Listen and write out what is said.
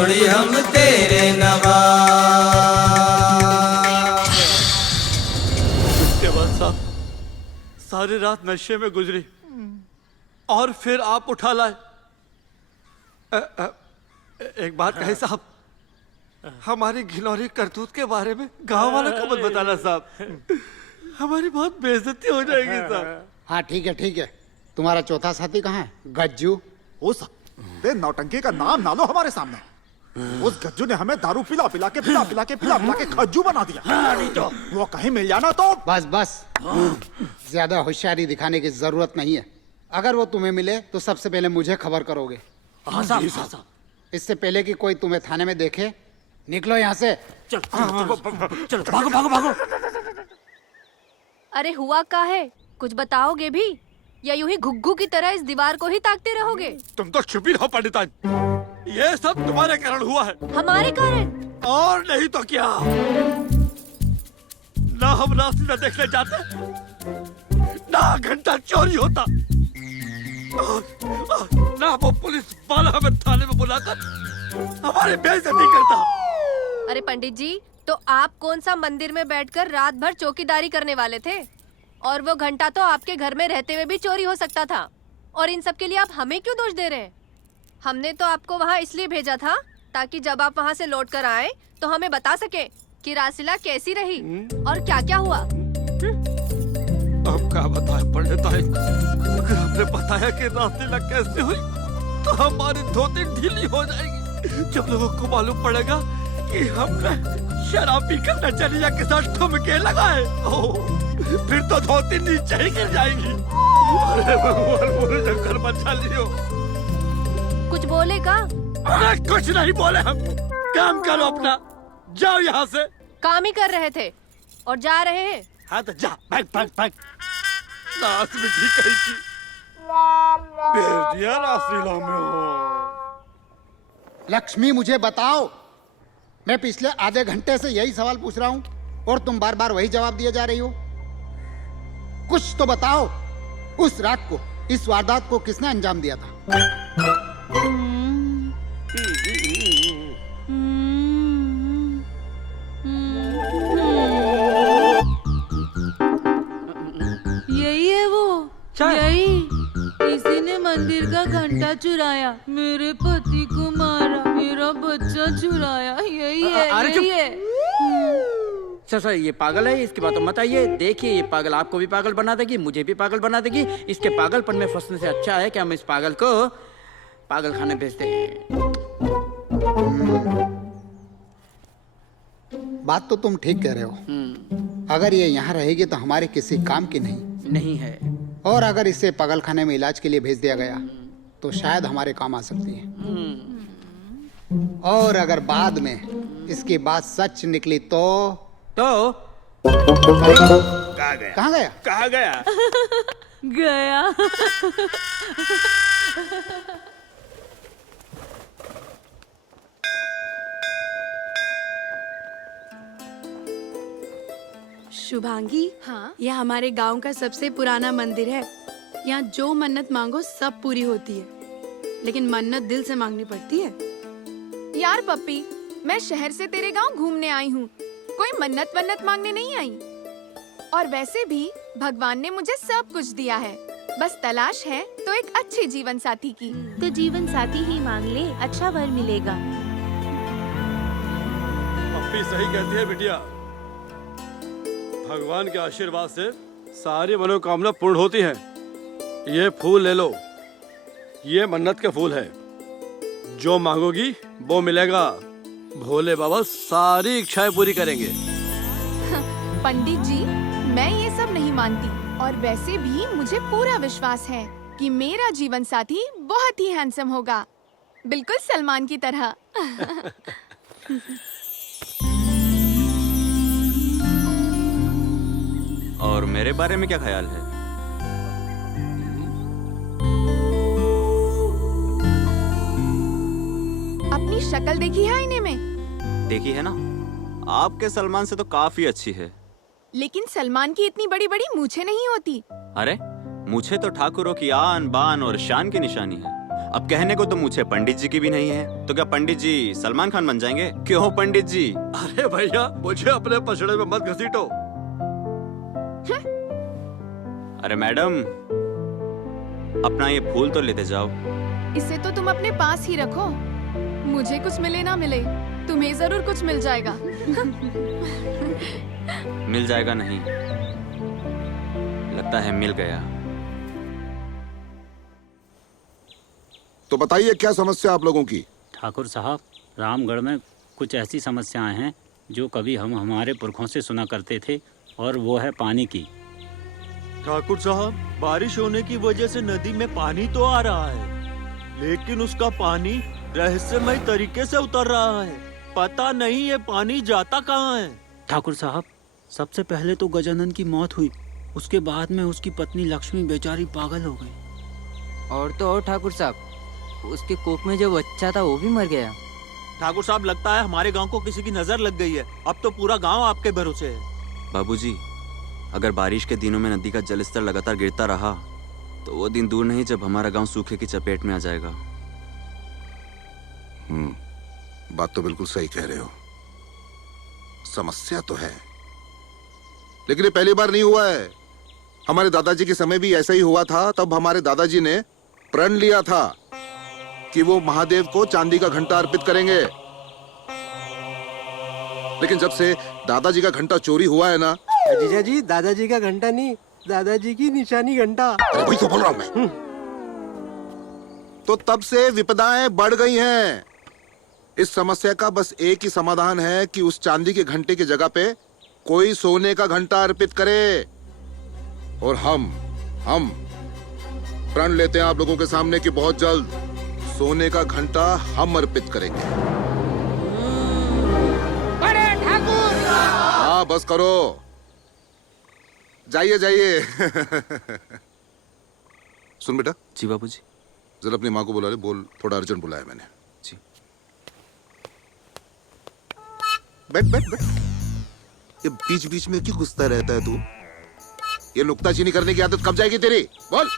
जोड़ी हम तेरे नवाज। उसके बाद साहब सारी रात नशे में गुजरी और फिर आप उठा लाए। एक बात कहे साहब, हमारी घिनौनी करतूत के बारे में गांव वालों को मत बताना साहब, हमारी बहुत बेइज्जती हो जाएगी साहब। हाँ ठीक है। तुम्हारा चौथा साथी कहाँ है? गज्जू। ओ साहब, बे नौटंकी का नाम ना लो हमारे सामने। उस गज्जू ने हमें दारू पिला पिला के खज्जू बना दिया। वो कहीं मिल जाना तो बस ज्यादा होशियारी दिखाने की जरूरत नहीं है। अगर वो तुम्हें मिले तो सबसे पहले मुझे खबर करोगे। हाँ साहब। इससे पहले कि कोई तुम्हें थाने में देखे, निकलो यहाँ से। चलो भागो। अरे हुआ क्या है, कुछ बताओगे भी या यूं ही घुग्गू की तरह इस दीवार को ही ताकते रहोगे? तुम तो चुप ही रहो पंडितान, ये सब तुम्हारे कारण हुआ है। हमारे कारण? और नहीं तो क्या, ना हम रास्ता देखने जाते, ना घंटा चोरी होता, ना वो पुलिस वाला हमें थाने में बुलाकर हमारी बेइज्जती करता। अरे पंडित जी, तो आप कौन सा मंदिर में बैठकर रात भर चौकीदारी करने वाले थे? और वो घंटा तो आपके घर में रहते हुए भी चोरी हो सकता था। और इन सब के लिए आप हमें क्यों दोष दे रहे हैं? हमने तो आपको वहाँ इसलिए भेजा था ताकि जब आप वहाँ से लौट कर आए तो हमें बता सके कि रासलीला कैसी रही और क्या क्या हुआ। अब क्या बताए पंडिताई, अगर हमने बताया कि रासलीला कैसे हुई तो हमारी धोती ढीली हो जाएगी। जब लोगों को मालूम पड़ेगा कि हमने शराब पीकर नचनिया के साथ ठुमके लगाए, फिर तो धोती नीचे ही गिर जाएगी। अरे भगवान, पूरे जंगल बचा लियो। कुछ बोले का? अरे कुछ नहीं बोले हम, काम करो अपना, जाओ यहाँ से। काम ही कर रहे थे और जा रहे हैं। हाँ तो जा, भाग। नाच मिठी कहीं की बेटियां रासलीला में हो। लक्ष्मी, मुझे बताओ, मैं पिछले आधे घंटे से यही सवाल पूछ रहा हूँ और तुम बार बार वही जवाब दिए जा रही हो। कुछ तो बताओ, उस रात को इस वारदात को किसने अंजाम दिया था? यही है वो, यही। किसी ने मंदिर का घंटा चुराया, मेरे पति को मारा, मेरा बच्चा चुराया, यही है। सर ये पागल है, इसकी बात मत आइए। देखिए ये पागल आपको भी पागल बना देगी, मुझे भी पागल बना देगी। इसके पागलपन में फंसने से अच्छा है कि हम इस पागल को पागल खाने भेज दें। बात तो तुम ठीक कह रहे हो। अगर ये यहाँ रहेगी तो हमारे किसी काम की नहीं है। और अगर इसे पागल खाने में इलाज के लिए भेज दिया गया तो शायद हमारे काम आ सकती है। और अगर बाद में इसकी बात सच निकली तो कहाँ गया? गया। शुभांगी, हाँ, यह हमारे गांव का सबसे पुराना मंदिर है। यहाँ जो मन्नत मांगो सब पूरी होती है, लेकिन मन्नत दिल से मांगनी पड़ती है। यार पप्पी, मैं शहर से तेरे गांव घूमने आई हूँ, कोई मन्नत वन्नत मांगने नहीं आई। और वैसे भी भगवान ने मुझे सब कुछ दिया है, बस तलाश है तो एक अच्छे जीवन साथी की। तो जीवन साथी ही मांग ले, अच्छा वर मिलेगा। पप्पी सही कहती है बिटिया, भगवान के आशीर्वाद से सारी मनोकामना पूर्ण होती है। ये फूल ले लो, ये मन्नत के फूल है, जो मांगोगी वो मिलेगा। भोले बाबा सारी इच्छाएं पूरी करेंगे। पंडित जी, मैं ये सब नहीं मानती, और वैसे भी मुझे पूरा विश्वास है कि मेरा जीवन साथी बहुत ही हैंडसम होगा, बिल्कुल सलमान की तरह। और मेरे बारे में क्या ख्याल है? अपनी शक्ल देखी है आईने में? देखी है ना, आपके सलमान से तो काफी अच्छी है। लेकिन सलमान की इतनी बड़ी बड़ी मूछें नहीं होती। अरे मूछें तो ठाकुरों की आन बान और शान की निशानी है। अब कहने को तो मुझे पंडित जी की भी नहीं है, तो क्या पंडित जी सलमान खान बन जाएंगे? क्यों पंडित जी? अरे भैया मुझे अपने पछड़े में मत घसीटो। अरे मैडम, अपना ये फूल तो लेते जाओ। इसे तो तुम अपने पास ही रखो, मुझे कुछ मिले ना मिले तुम्हें जरूर कुछ मिल जाएगा। मिल जाएगा नहीं, लगता है मिल गया। तो बताइए क्या समस्या आप लोगों की? ठाकुर साहब, रामगढ़ में कुछ ऐसी समस्याएं हैं जो कभी हम हमारे पुरखों से सुना करते थे, और वो है पानी की। ठाकुर साहब, बारिश होने की वजह से नदी में पानी तो आ रहा है, लेकिन उसका पानी रहस्यमय तरीके से उतर रहा है। पता नहीं ये पानी जाता कहाँ है। ठाकुर साहब, सबसे पहले तो गजानन की मौत हुई, उसके बाद में उसकी पत्नी लक्ष्मी बेचारी पागल हो गई। और तो और ठाकुर साहब, उसके कोख में जो बच्चा था वो भी मर गया। ठाकुर साहब, लगता है हमारे गांव को किसी की नजर लग गई है। अब तो पूरा गांव आपके भरोसे है। बाबूजी, अगर बारिश के दिनों में नदी का जलस्तर लगातार गिरता रहा तो वो दिन दूर नहीं जब हमारा गांव सूखे की चपेट में आ जाएगा। बात तो बिल्कुल सही कह रहे हो। समस्या तो है, लेकिन ये पहली बार नहीं हुआ है। हमारे दादाजी के समय भी ऐसा ही हुआ था। तब हमारे दादाजी ने प्रण लिया था कि वो महादेव को चांदी का घंटा अर्पित करेंगे, लेकिन जब से दादाजी का घंटा चोरी हुआ है ना। जीजा जी, दादाजी का घंटा नहीं, दादाजी की निशानी घंटा। अरे वही तो बोल रहा हूं मैं। तो तब से विपदाएं बढ़ गई हैं। इस समस्या का बस एक ही समाधान है कि उस चांदी के घंटे की जगह पे कोई सोने का घंटा अर्पित करे। और हम प्रण लेते हैं आप लोगों के सामने कि बहुत जल्द सोने का घंटा हम अर्पित करेंगे। बड़े ठाकुर! हाँ बस करो, जाइए जाइए। सुन बेटा। जी बाबूजी। जरा अपनी माँ को बुला ले, बोल थोड़ा अर्जेंट बुलाया मैंने। जी। बैठ बैठ बैठ। ये बीच बीच में क्यों घुसता रहता है तू? ये नुक्ताचीनी करने की आदत कब जाएगी तेरी? बोल।